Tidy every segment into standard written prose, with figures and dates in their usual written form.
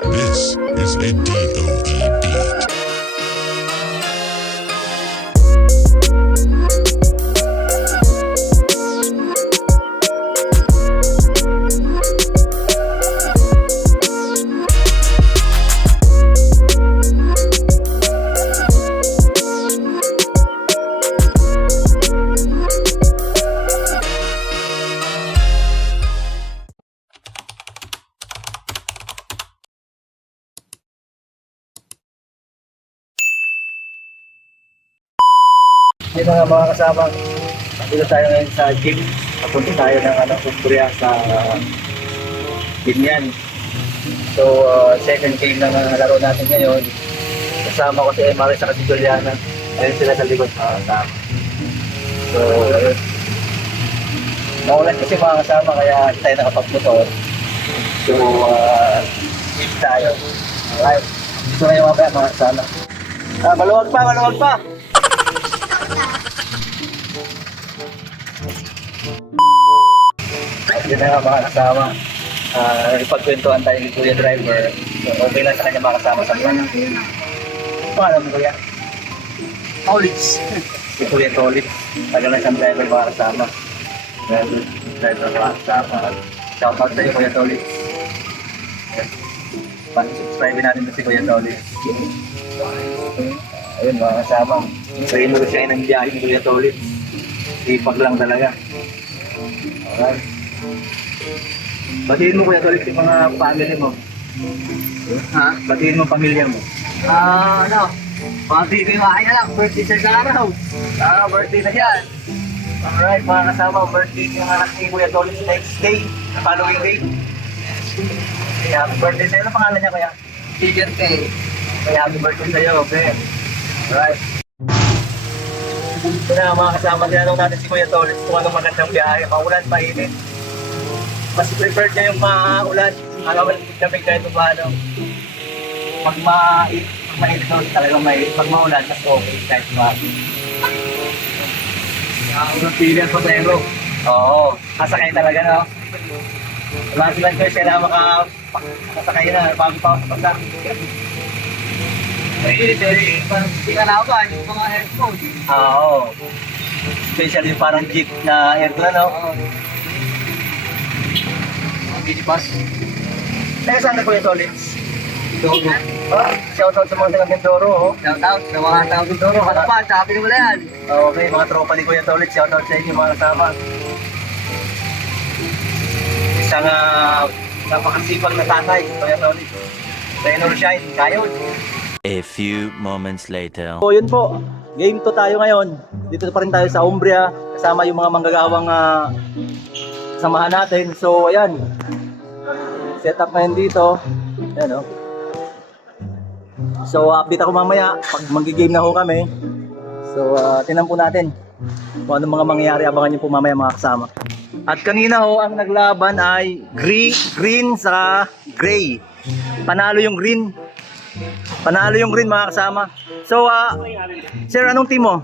This is a DOE beat. Yung mga kasama, dito tayo ngayon sa gym. Papunta tayo ng Umbria sa Binyan. So, second game ng laro natin ngayon. Kasama ko si Emary sa si Juliana. Ayun sila sa likod sa kasama. So, ayun. Maulan kasi mga kasama kaya hindi tayo nakapagmotor. So, gym tayo. Alright. Dito na yung mga kasama. Maluwag pa, maluwag pa! Yun na nga mga kasama. Ipagkwentuhan tayo ni Kuya Driver. So, okay lang sa kanya mga kasama sa plan. Paano mo Kuya? Tolits. Si Kuya Tolits. Tagal na siyang driver mga kasama. Driver mga kasama. Shoutout sa iyo Kuya Tolits. Subscribe natin si Kuya Tolits. Ayun mga kasama. Trainer siya ng biyahe ni Kuya Tolits. Ipag lang talaga. Alright. Batiin mo Kuya Tolits yung mga family mo. Ha? Batiin mo pamilya mo. Pati ko yung akin na lang. Birthday siya sa araw. Birthday na yan. Alright mga kasama. Birthday yung anak ni Kuya Tolits next day. Following day. Kaya happy birthday sa'yo. Ano pangalan niya Kuya? Tiger K. Kaya happy birthday sa'yo. Okay. Alright. Ito na mga kasama, tinanong natin si Kuya Tolits kung anong magandang biyahe, maulan, mainit. Mas preferred niya yung maulan, alam mo, lamig kahit pa paano. Pag mainit doon, talagang mainit. Pag maulan, mas okay kahit pa. Ang pili ang pasero. Oo, kasakay talaga no. Mga silang ko siya na makasakay na, bago pa ako sa pagsak. Hindi ka laban, yung mga aircon. Oo. Especially parang jeep na aircon, no? Oo. Mini bus. Teka, saan na Kuya Tolits? Mindoro. Shoutout sa mga taga Mindoro, oh. Shoutout sa mga taga Mindoro. Ano pa, sabi mo na yan. Okay, mga tropa ni Kuya Tolits, shoutout sa inyo mga kasama. Isang napakasipag na tatay, Kuya Tolits. Trainer shine, kayod. A few moments later. So yun po, game 2 tayo ngayon. Dito pa rin tayo sa Umbria, kasama yung mga manggagawang samahan natin. So ayan, set up ngayon dito. Ayan, oh. So update ako mamaya pag mag-game na ho kami. So tinan po natin kung anong mga mangyayari, abangan nyo po mamaya mga kasama. At kanina ho, ang naglaban ay green sa gray. Panalo yung green. Panalo yung green mga kasama. So, sir, anong team mo?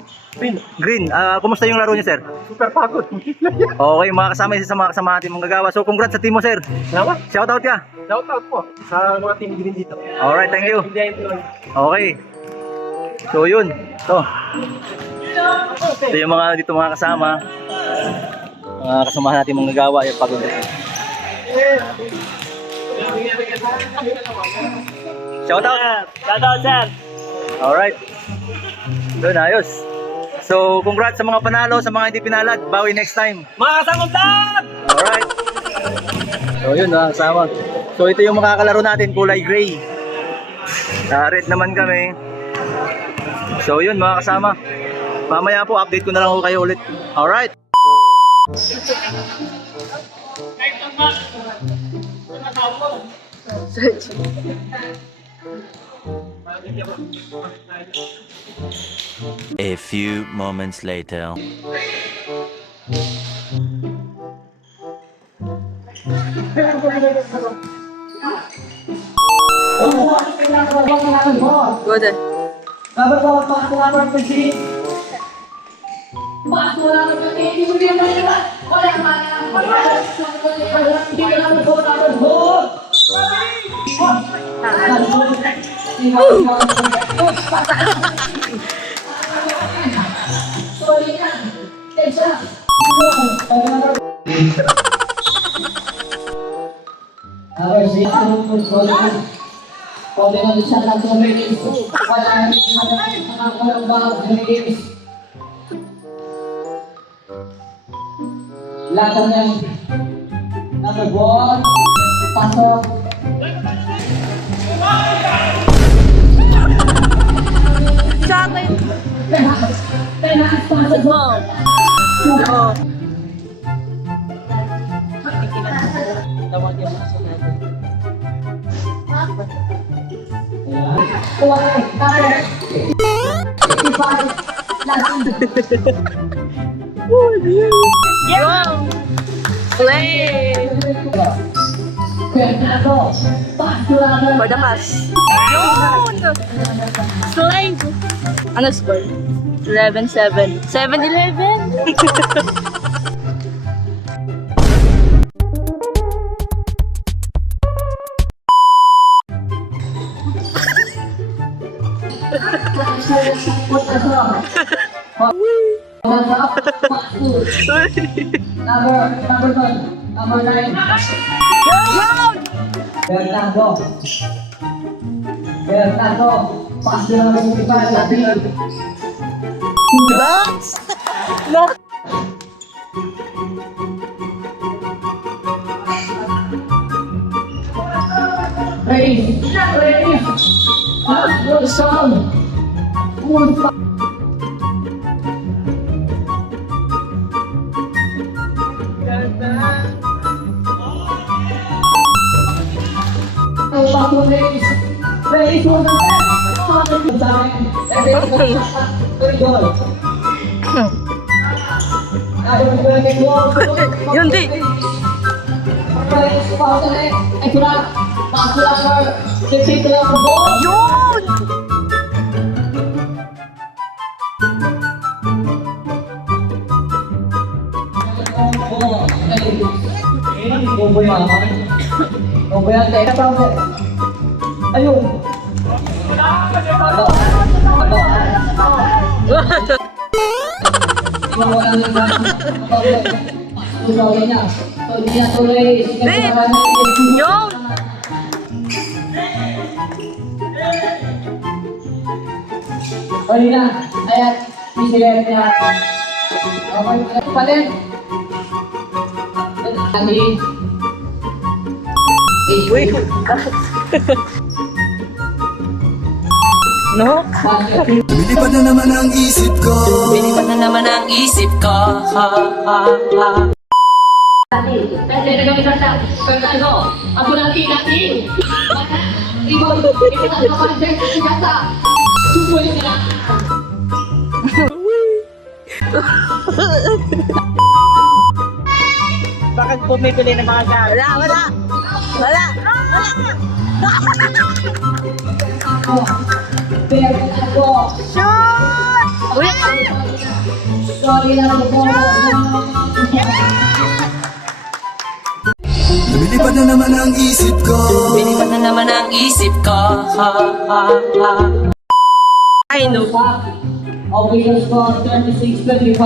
Green. Kumusta yung laro niyo, sir? Super pagod. Okay, mga kasama, isa sa mga kasama natin mong gagawa. So, congrats sa team mo, sir. Salamat. Shoutout ka. Shoutout po sa mga team green dito. Alright, thank you. Okay. So, yun. Ito yung mga dito mga kasama. Mga kasamahan natin mong gagawa. Yung pagod. Shoutout. Shoutout, sir. Alright. Doon, ayos. So, congrats sa mga panalo, sa mga hindi pinalad. Bawi next time. Mga kasangkot lang! Alright. So, yun mga kasama. So, ito yung makakalaro natin, kulay gray. Red naman kami. So, yun mga kasama. Mamaya po, update ko na lang kayo ulit. Alright. A few moments later. Good. Laban yang number 1, pasok. Penhas pasok mo. Play! For the pass. Yun! Slide! Ano score? 11-7. 7-11? Number 9. Bernardo, pas dengan kita tadi. Ready. Good song. Yun di! Yun! Ayun. Yun! Kanina, ayan, isigaret niya. Okay, palit. Wait! No? Lumilipad na naman ang isip ko. Lumilipad na naman ang isip ko. Kasi nagkakita sa ano, ako natin. Ibang, kita sa pansin, kita. Supulit nila. Bakit bumibili ng mga gamit? Wala! Bernardo. Shoot! Uy! Sorry lang po. Lumilipad na naman ang isip ko. Lumilipad na naman ang isip ko. I know. Okay, score 36-25.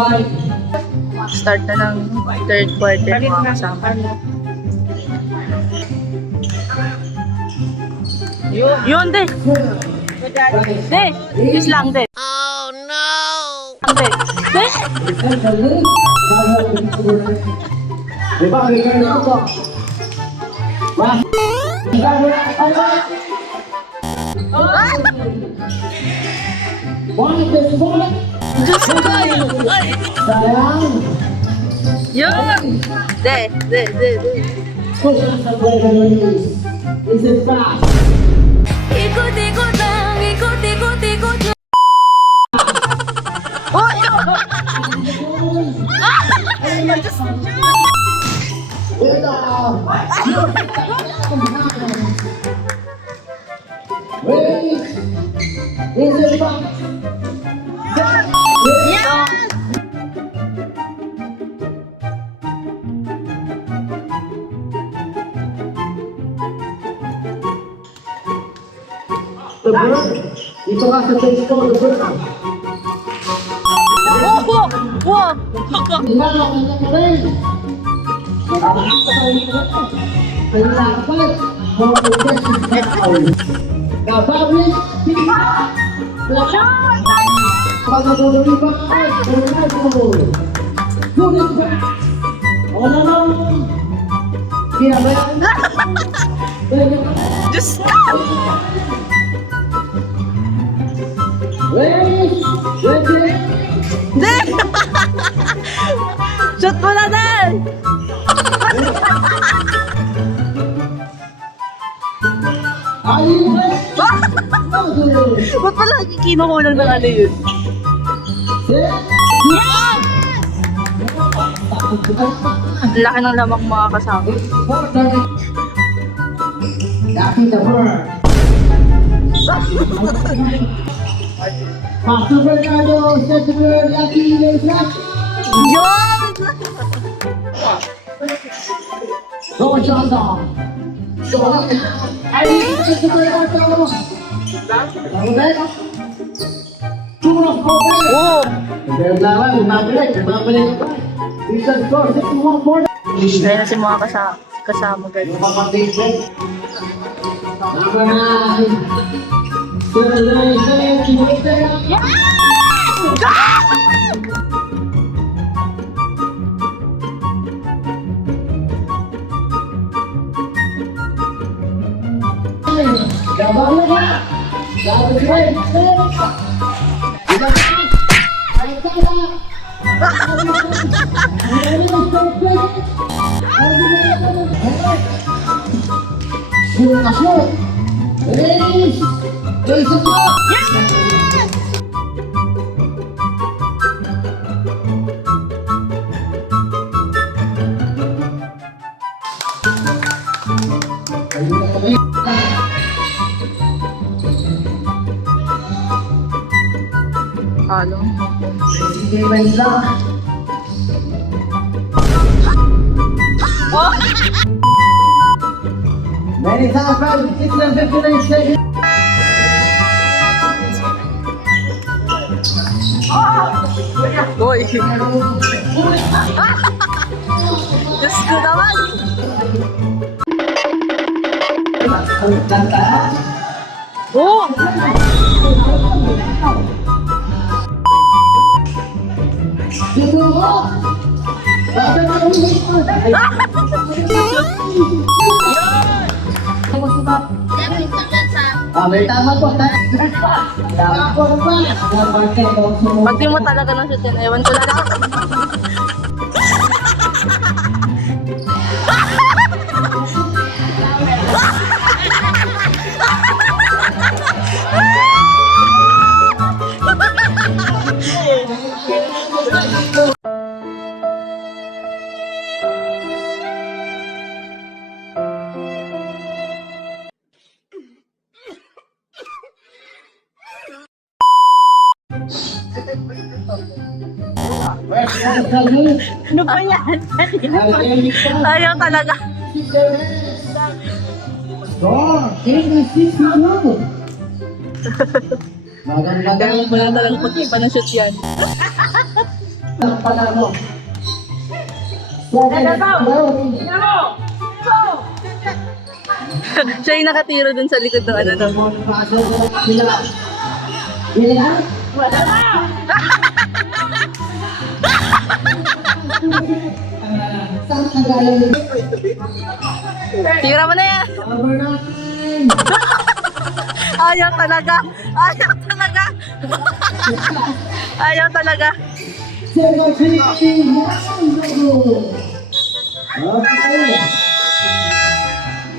Start na ng third quarter mga kasama. Yun, de! De! Yus lang, de! Oh, no! De! De! Diyos ko! Yun! De! De! De! De! Ikot-ikot lang! Ikot-ikot-ikot lang! Oh! Dito ka sa face ko, the bird. Wow! Diyos ko! Hindi! Shot mo na din! Ba't pala kinukulang ng ano yun? Ang laki ng lamang mga kasama. Lucky the bird. Pastor Bernardo, set the bird, Lucky the bird. Yun! Go, Johnson. Ay, set the Bernardo. Oh! Kaya na si mga kasama ganyan. Halo. Many times, it's the 59 seconds. Uy! Diyos ko naman! Oh! May tama po. Pag di mo talaga ng shoot yan, ewan ko na lang. Ano ba yan? Ayaw talaga. Kaya mo na talagang pag-iba ng shoot yan. Siya yung nakatiro dun sa likod ng ano doon. Tira mo na yan! Ayaw talaga! Ayaw talaga! Ayaw talaga!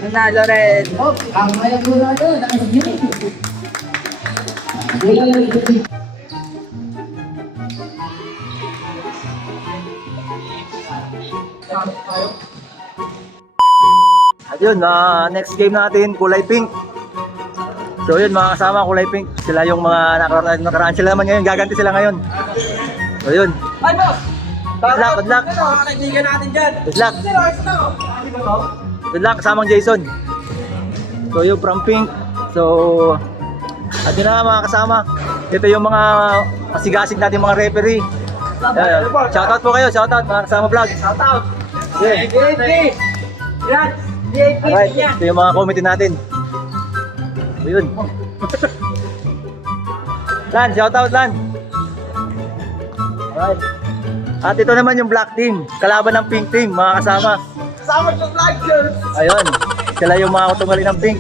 Nanalo rin. At yun, next game natin, kulay pink. So yun, mga kasama, kulay pink. Sila yung mga nakaraan sila naman ngayon. Gaganti sila ngayon. So yun. Good luck, good luck. Good luck. Good luck, kasamang Jason. So yun, from pink. So, At yun na nga mga kasama. Ito yung mga masigasig natin mga referee. Shoutout po kayo, shoutout mga kasama vlog. Shoutout. Yeah. VIP. Yan. VIP Alright, yan. ito yung mga committee natin. Ayun. Lan, shoutout Lan. Alright. At ito naman yung black team, kalaban ng pink team, mga kasama. Kasama yung vloggers. Ayun, sila yung mga kutungali ng pink.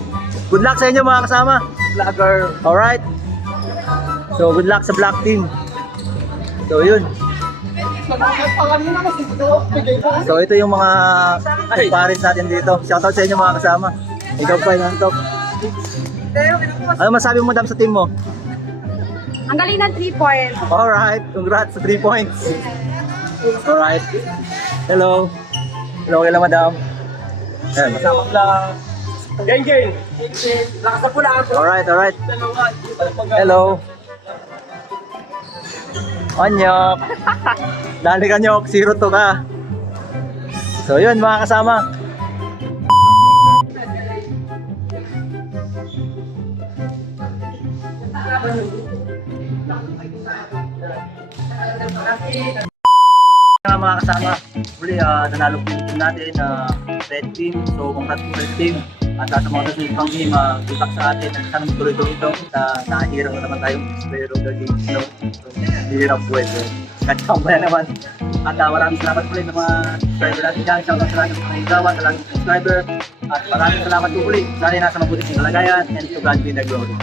Good luck sa inyo mga kasama. Vlogger. Alright. So, good luck sa black team. So, yun. So, ito yung mga parents natin dito. Shoutout sa inyo mga kasama. Ikaw pa, Nantok. Ano masabi mo, madam, sa team mo? Ang galing ng 3 points. Alright, congrats sa 3 points. Alright. Hello. Hello, kailan madam? Ayan. Kasama vlog. Geng. Lakas na pula. Alright, alright. Hello. Anyok. Dali ka nyok, 0-2 ka. So yun mga kasama. Mga kasama, uli nanalo po yung team natin red team, so congrats po red team. At sa mga susunod pang game, good luck sa atin at sana tuloy-tuloy ito. Nakahirap na naman tayong player of the game, so hirap po ito. Kachang ba naman. At maraming salamat po rin sa mga subscriber natin dyan. Shoutout sa lahat ng mga higawa, sa lahat ng subscriber. At maraming salamat po ulit. Sana nasa mabuti ng kalagayan and to God be the glory.